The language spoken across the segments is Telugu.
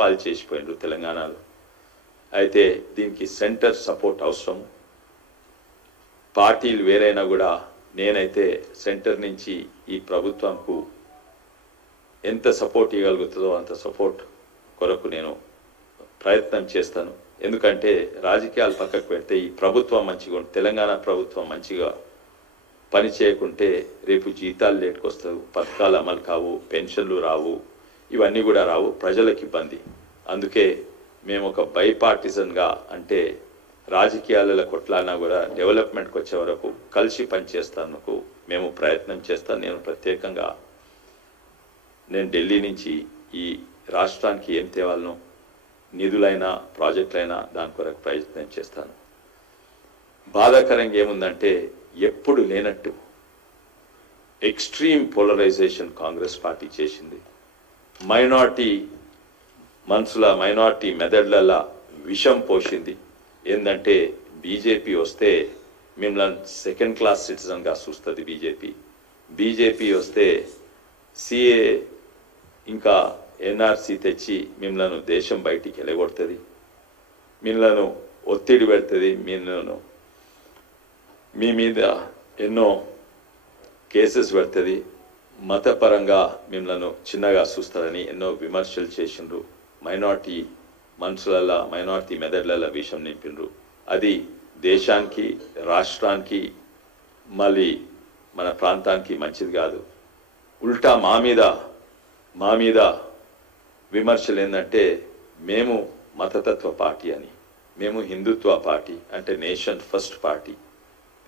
పాలు చేసిపోయిండ్రు తెలంగాణలో. అయితే దీనికి సెంటర్ సపోర్ట్ అవసరం. పార్టీలు వేరైనా కూడా నేనైతే సెంటర్ నుంచి ఈ ప్రభుత్వంకు ఎంత సపోర్ట్ ఇవ్వగలుగుతుందో అంత సపోర్ట్ కొరకు నేను ప్రయత్నం చేస్తాను. ఎందుకంటే రాజకీయాలు పక్కకు పెడితే ఈ ప్రభుత్వం మంచిగా, తెలంగాణ ప్రభుత్వం మంచిగా పని చేయకుంటే రేపు జీతాలు లేటుకొస్తావు, పథకాలు అమలు కావు, పెన్షన్లు రావు, ఇవన్నీ కూడా రావు, ప్రజలకు ఇబ్బంది. అందుకే మేము ఒక బైపార్టిజన్గా, అంటే రాజకీయాలలో కొట్లాడినా కూడా డెవలప్మెంట్కి వచ్చే వరకు కలిసి పనిచేస్తానికి మేము ప్రయత్నం చేస్తాను. నేను ప్రత్యేకంగా ఢిల్లీ నుంచి ఈ రాష్ట్రానికి ఏం తేవాలనో, నిధులైనా ప్రాజెక్టులైనా దాని కొరకు ప్రయత్నం చేస్తాను. బాధాకరంగా ఏముందంటే ఎప్పుడు లేనట్టు ఎక్స్ట్రీమ్ పోలరైజేషన్ కాంగ్రెస్ పార్టీ చేసింది. మైనార్టీ మనసుల, మైనార్టీ మెదడుల విషం పోసింది. ఏంటంటే బీజేపీ వస్తే మిమ్మల్ని సెకండ్ క్లాస్ సిటిజన్గా చూస్తుంది బీజేపీ వస్తే సిఏ ఇంకా ఎన్ఆర్సీ తెచ్చి మిమ్మల్ని దేశం బయటికి వెళ్ళగొడుతుంది, మిమ్మల్ని ఒత్తిడి పెడుతుంది, మీ మీద ఎన్నో కేసెస్ పెడుతుంది, మతపరంగా మిమ్మల్ని చిన్నగా చూస్తారని ఎన్నో విమర్శలు చేసిండ్రు. మైనార్టీ మనసులలో, మైనార్టీ మెదడులలో విషం నింపిండ్రు. అది దేశానికి, రాష్ట్రానికి, మళ్ళీ మన ప్రాంతానికి మంచిది కాదు. ఉల్టా మా మీద విమర్శలు ఏంటంటే మేము మతతత్వ పార్టీ అని, మేము హిందుత్వ పార్టీ, అంటే నేషన్ ఫస్ట్ పార్టీ,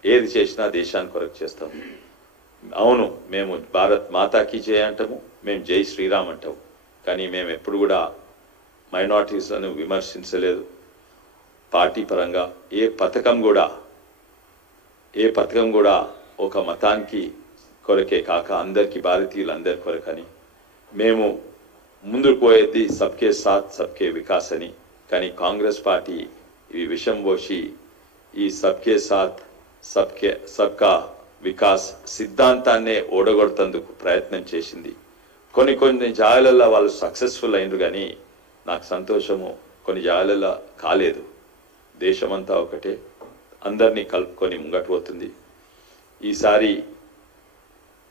ఏది చేసినా దేశానికి కొరకు చేస్తాం. అవును, మేము భారత్ మాతాకి జై అంటాము, మేము జై శ్రీరామ్ అంటాము, కానీ మేము ఎప్పుడు కూడా మైనారిటీస్లను విమర్శించలేదు. పార్టీ పరంగా ఏ పథకం కూడా ఒక మతానికి కొరకే కాక అందరికీ, భారతీయులందరి కొరకని మేము ముందుకు పోయేది సబ్కే సాత్ సబ్కే వికాస్ అని. కానీ కాంగ్రెస్ పార్టీ ఇవి విషం పోసి ఈ సబ్కే సాత్ సబ్కా వికాస్ సిద్ధాంతాన్నే ఓడగొడుతందుకు ప్రయత్నం చేసింది. కొన్ని జాగాలలో వాళ్ళు సక్సెస్ఫుల్ అయినరు, కానీ నాకు సంతోషము కొన్ని జాగాలలో కాలేదు. దేశమంతా ఒకటే, అందరినీ కలుపుకొని ముంగటు పోతుంది. ఈసారి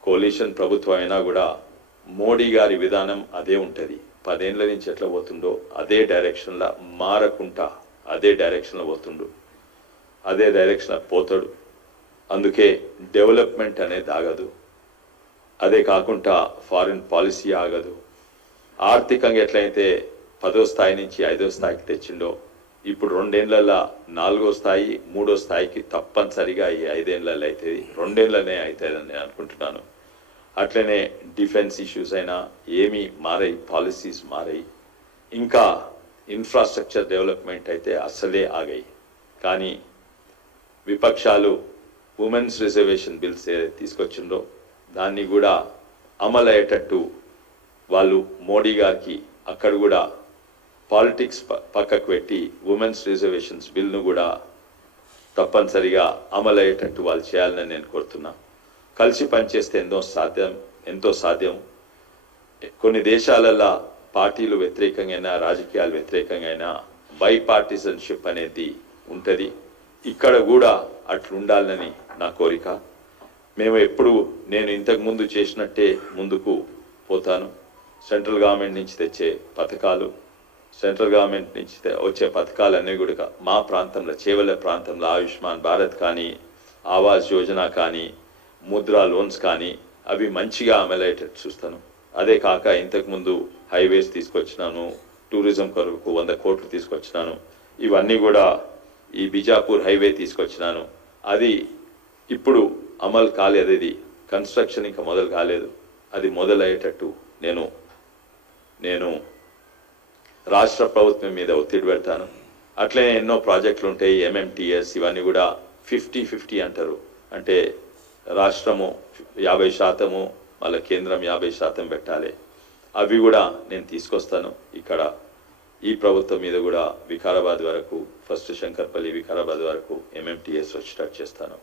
కోalition ప్రభుత్వం అయినా కూడా మోడీ గారి విధానం అదే ఉంటుంది. 10 ఏళ్ల నుంచి ఎట్లా పోతుండో అదే డైరెక్షన్లో మారకుండా అదే డైరెక్షన్లో పోతుండు, అదే డైరెక్షన్లో పోతాడు. అందుకే డెవలప్మెంట్ అనేది ఆగదు. అదే కాకుండా ఫారిన్ పాలసీ ఆగదు. ఆర్థికంగా ఎట్లయితే 10వ స్థాయి నుంచి 5వ స్థాయికి తెచ్చిండో, ఇప్పుడు 2 ఏళ్లలో 4వ స్థాయి 3వ స్థాయికి తప్పనిసరిగా ఈ 5 ఏళ్లలో అవుతుంది, 2 ఏళ్లనే అవుతుందని నేను అనుకుంటున్నాను. అట్లనే డిఫెన్స్ ఇష్యూస్ అయినా ఏమీ మారాయి, పాలసీస్ మారాయి. ఇంకా ఇన్ఫ్రాస్ట్రక్చర్ డెవలప్మెంట్ అయితే అస్సలే ఆగాయి. కానీ విపక్షాలు ఉమెన్స్ రిజర్వేషన్ బిల్స్ ఏదైతే తీసుకొచ్చిందో దాన్ని కూడా అమలు అయ్యేటట్టు వాళ్ళు మోడీ గారికి అక్కడ కూడా పాలిటిక్స్ పక్కకు పెట్టి ఉమెన్స్ రిజర్వేషన్స్ బిల్ను కూడా తప్పనిసరిగా అమలు అయ్యేటట్టు వాళ్ళు చేయాలని నేను కోరుతున్నా. కలిసి పనిచేస్తే ఎంతో సాధ్యం. కొన్ని దేశాలలో పార్టీలు వ్యతిరేకంగా అయినా, రాజకీయాలు వ్యతిరేకంగా అయినా బైపార్టిజన్షిప్ అనేది ఉంటుంది. ఇక్కడ కూడా అట్లుండాలని నా కోరిక. నేను ఇంతకు ముందు చేసినట్టే ముందుకు పోతాను. సెంట్రల్ గవర్నమెంట్ నుంచి తెచ్చే పథకాలు, సెంట్రల్ గవర్నమెంట్ నుంచి వచ్చే పథకాలన్నీ కూడా మా ప్రాంతంలో, చేవల ప్రాంతంలో ఆయుష్మాన్ భారత్ కానీ, ఆవాస్ యోజన కానీ, ముద్రా లోన్స్ కానీ అవి మంచిగా అమలయ్యేటట్టు చూస్తాను. అదే కాక ఇంతకుముందు హైవేస్ తీసుకొచ్చినాను, టూరిజం కొరకు 100 కోట్లు తీసుకొచ్చినాను. ఇవన్నీ కూడా ఈ బిజాపూర్ హైవే తీసుకొచ్చినాను. అది ఇప్పుడు అమలు కాలేదు, అది కన్స్ట్రక్షన్ ఇంకా మొదలు కాలేదు. అది మొదలయ్యేటట్టు నేను రాష్ట్ర ప్రభుత్వం మీద ఒత్తిడి పెడతాను. అట్లనే ఎన్నో ప్రాజెక్టులు ఉంటాయి, ఎంఎంటీఎస్, ఇవన్నీ కూడా 50-50 అంటారు. అంటే రాష్ట్రము 50%, మళ్ళీ కేంద్రం 50% పెట్టాలి. అవి కూడా నేను తీసుకొస్తాను. ఇక్కడ ఈ ప్రభుత్వం మీద కూడా వికారాబాద్ వరకు, ఫస్ట్ శంకర్పల్లి వికారాబాద్ వరకు ఎంఎంటీఎస్ వచ్చేటట్టు చేస్తాను.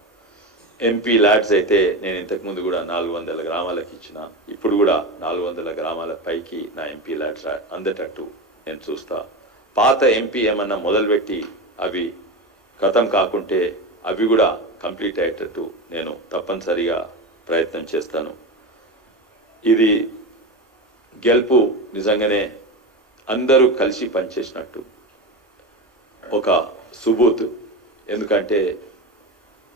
ఎంపీ ల్యాడ్స్ అయితే నేను ఇంతకుముందు కూడా 400 గ్రామాలకు ఇచ్చిన, ఇప్పుడు కూడా 400 గ్రామాల పైకి నా ఎంపీ ల్యాడ్స్ అందేటట్టు నేను చూస్తా. పాత ఎంపీ ఏమన్నా మొదలుపెట్టి అవి ఖతం కాకుంటే అవి కూడా కంప్లీట్ అయ్యేటట్టు నేను తప్పనిసరిగా ప్రయత్నం చేస్తాను. ఇది గెలుపు నిజంగానే అందరూ కలిసి పనిచేసినట్టు ఒక సుబూత్. ఎందుకంటే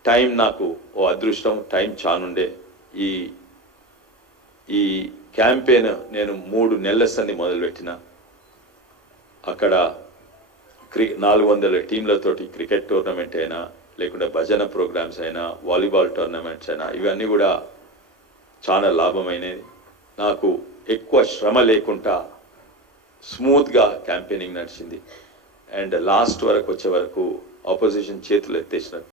టైం నాకు ఓ అదృష్టం, టైం చానుండే. ఈ క్యాంపెయిన్ నేను 3 నెలల సంది మొదలుపెట్టిన. అక్కడ 400 టీంలతోటి క్రికెట్ టోర్నమెంట్ అయినా, లేకుంటే భజన ప్రోగ్రామ్స్ అయినా, వాలీబాల్ టోర్నమెంట్స్ అయినా, ఇవన్నీ కూడా చాలా లాభమైనది. నాకు ఎక్కువ శ్రమ లేకుండా స్మూత్గా క్యాంపెయినింగ్ నడిచింది. అండ్ లాస్ట్ వరకు వచ్చే వరకు ఆపోజిషన్ చేతులు ఎత్తేసినట్టు